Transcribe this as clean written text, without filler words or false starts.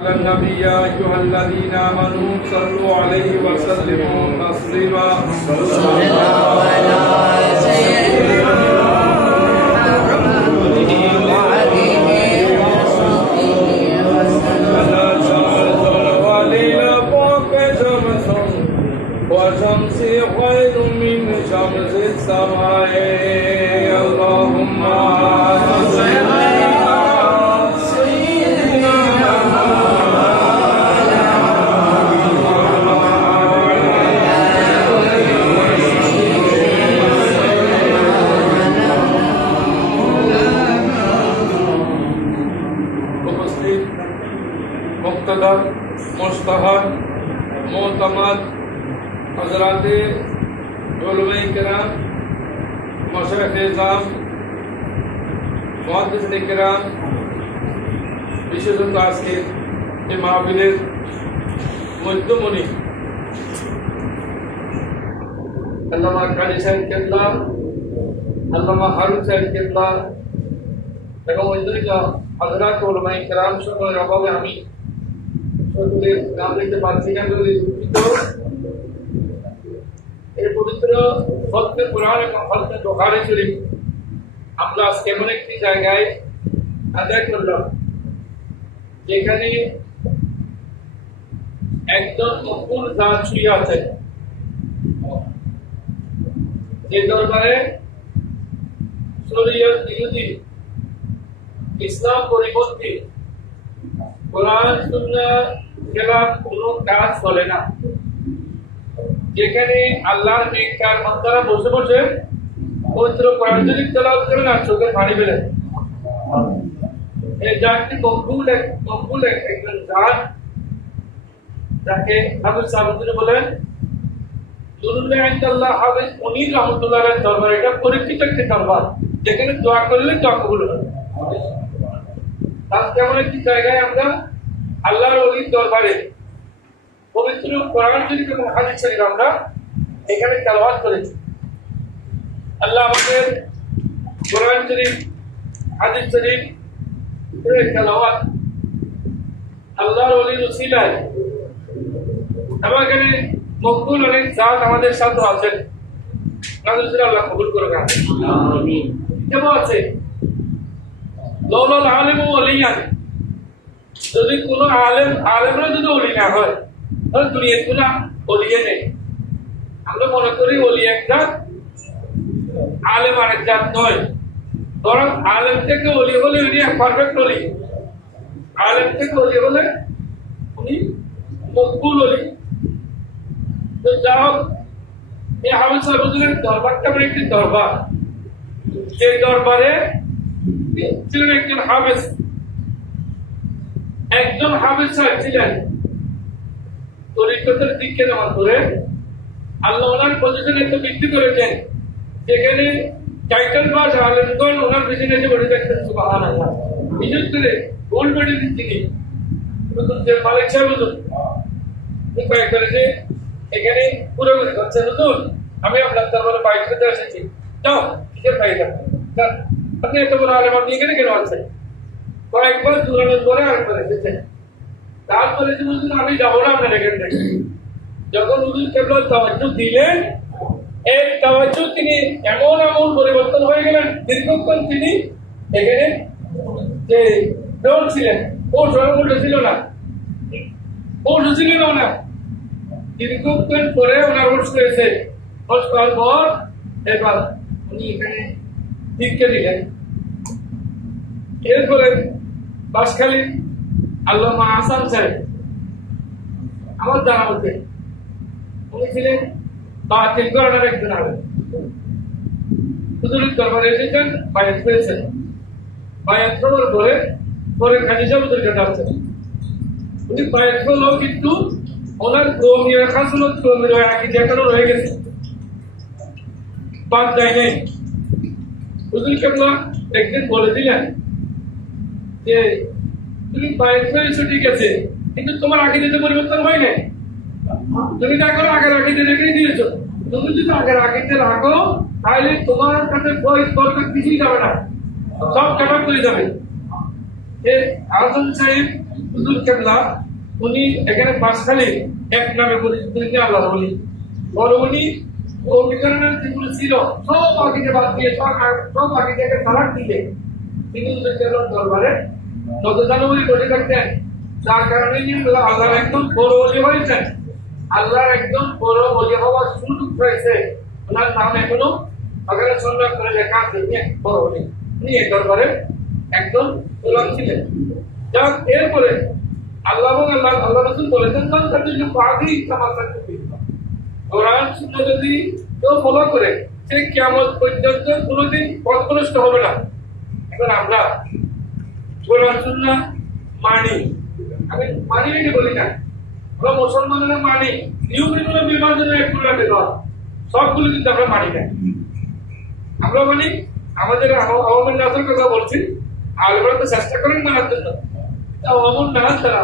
النبي يا أيها الذين آمنوا صلوا عليه وسلموا تسليما صلى الله على سيدنا محمد وعلى آله وصحبه وسلم وشمس خير من شمس السماء اللهم صل मुस्तहब मोतमद हजरात उलमाए किराम मशाइख इज़ाम मुहद्दिसीन किराम विशेषत आजके এই মাহফিলের মধ্যমণি আল্লামা কাজী সাহেব কেবলা আল্লামা হারুন সাহেব কেবলা এবং অন্যান্য হযরত উলামায়ে কিরাম সকলের অভাবে আমি সকলের নাম লিখতে পারছি না বলে দুঃখিত। এই পবিত্র খতমে কুরআন এবং খতমে বুখারী শরীফ আমরা আজকে এমন একটি জায়গায় আদায় করলাম যেখানে একজন মকবুল জাত শুয়ে আছেন, যে দরবারে শরীয়ত বিরোধী ইসলাম পরিপন্থী কোরআন সুন্নাহ খেলাফ কোনো কাজ চলে না, যেখানে আল্লাহর নেককার বান্দারা বসে বসে পবিত্র কোরআন শরীফ তেলাওয়াত করেন আর চোখে পানি ফেলেন। এই জাতটি মকবুল একজন জাত, যাকে হাফেজ সাহেব বলেন নুরুল্লাহ ইনদাল্লাহ হাফেজ মুনির রাহমাতুল্লাহ আলাইহির দরবার। এটা পরিচিত একটি দরবার যেখানে দোয়া করলে দোয়া কবুল হয়। আজকে এমন একটি জায়গায় আমরা আল্লাহর ওলির দরবারে পবিত্র কোরআন শরীফ এবং হাদিস শরীফ আমরা এখানে তেলাওয়াত করেছি। আল্লাহ আমাদের কোরআন শরীফ হাদিস শরীফ এর তেলাওয়াত আল্লাহর ওলির উসিলায় এবং এখানে মকবুল অনেক জাত আমাদের সাথে আছেন, তাদের আল্লাহ কবুল করুন আমিন। কেমন আছে লাউলাল আলিমু ওলিয়ান, যদি কোনো আলেমরা যদি ওলি না হয় তাহলে দুনিয়ায় কোনো ওলিয়ে নেই। আমরা মনে করি ওলি এক জাত, আলেম আরেক জাত নয়, বরং আলেম থেকে ওলি হলে উনি পারফেক্ট ওলি, আলেম থেকে ওলি হলে উনি মকবুল ওলি। তো যা হোক, এই হাফেজ সাহেবের দরবারটা মানে একটি দরবার, যে দরবারে ছিলেন একজন হাফেজ সাহেব ছিলেন তরিকতের দিককে জমা করে আল্লাহ ওনার পজিশন এত বৃদ্ধি করেছেন যেখানে টাইটেল পাস আলেমগণ ওনার পিছনে এসে বসে থাকতেন। সুবহানাল্লাহ। বিশেষ করে গোল্ড মেডেল তিনি যে মালিক সাহেব হুজুর কয়েকবার এসে এখানে পুরো করে করছেন, হুজুর আমি আপনার দরবারে বাইক করতে এসেছি, যাও কিসের ফায়দা, আপনি এত বড় আলেম আপনি এখানে কেন আছেন? কয়েকবার দূরানোর পরে আরেকবার এসেছেন, তারপরে যে হুজুর আমি যাবো না আপনার এখান থেকে। যখন হুজুর কেবল তাওয়াজ্জু দিলেন, এই তাওয়াজ্জু তিনি এমন পরিবর্তন হয়ে গেলেন, দীর্ঘক্ষণ তিনি এখানে যে ডোর ছিলেন ও সরবরাহ ছিল না, ও ছিল না, দীর্ঘক্ষণ পরে ওনার হোস হয়েছে। হোস করার পর এবার উনি এখানে দিককে দিলেন। এরপরে বাসখালী আল্লামা আহসান সাহেব আমার জানা মতে উনি ছিলেন বাতিল করানোর একজন আলেম, হুজুরের দরবারে এসেছেন, বায়াত পেয়েছেন, বায়াত পাওয়ার পরে কাজী সাহেবের কাছে আসছেন। উনি বায়াত পেলেও কিন্তু ওনার কওমিয়া খাসলত কওমির আকীদা এখনো রয়ে গেছে, বাদ যায় নাই। হুজুর কেবলা একদিন বলে দিলেন যে তুমি বায়াত পেয়েছো ঠিক আছে, কিন্তু তোমার আকীদাতে পরিবর্তন হয় নাই, তুমি না করো আগের আকীদা রেখে দিয়েছো। তুমি যদি আগের আকীদা রাখো তাহলে তোমার কাছে বরকত কিছুই যাবে না, সব কাটা করে যাবে। যে আহসান সাহেব হুজুর কেবলা উনি এখানে পাঁচখালি এক নামে পরিচিত আল্লাহ বলি বড় উনি অভিকরণের যেগুলো ছিল সব আগে বাদ দিয়ে সব আগে থেকে তালাক দিলে তিনি হুজুর কেবলার দরবারে নতজানবী বলে থাকতেন যার কারণে আল্লাহর একদম বড় অলি হয়েছেন আল্লাহর একদম বড় অলি হওয়ার সুযোগ হয়েছে ওনার নাম এখনো আগারে সংগ্রহ করে লেখা আছে বড় অলি উনি এই দরবারে একদম গোলাম ছিলেন যাক এরপরে আল্লাহ আল্লাহ রাসূল বলেছেন মান তাদের পাগি তামাশা করবে কোরআন সুন্নাহ যদি কেউ ফলো করে সে কিয়ামত পর্যন্ত কোনোদিন পথভ্রষ্ট হবে না এখন আমরা কোরআন সুন্নাহ মানি আমি মানি এটা বলি না আমরা মুসলমানেরা মানি নিয়মগুলো বিভাজনের একগুলো দেওয়া সবগুলো কিন্তু আমরা মানি না আমরা বলি আমাদের আওয়ামী নাসের কথা বলছি আলবরা তো চেষ্টা করেন মানার জন্য আওয়ামী নাস তারা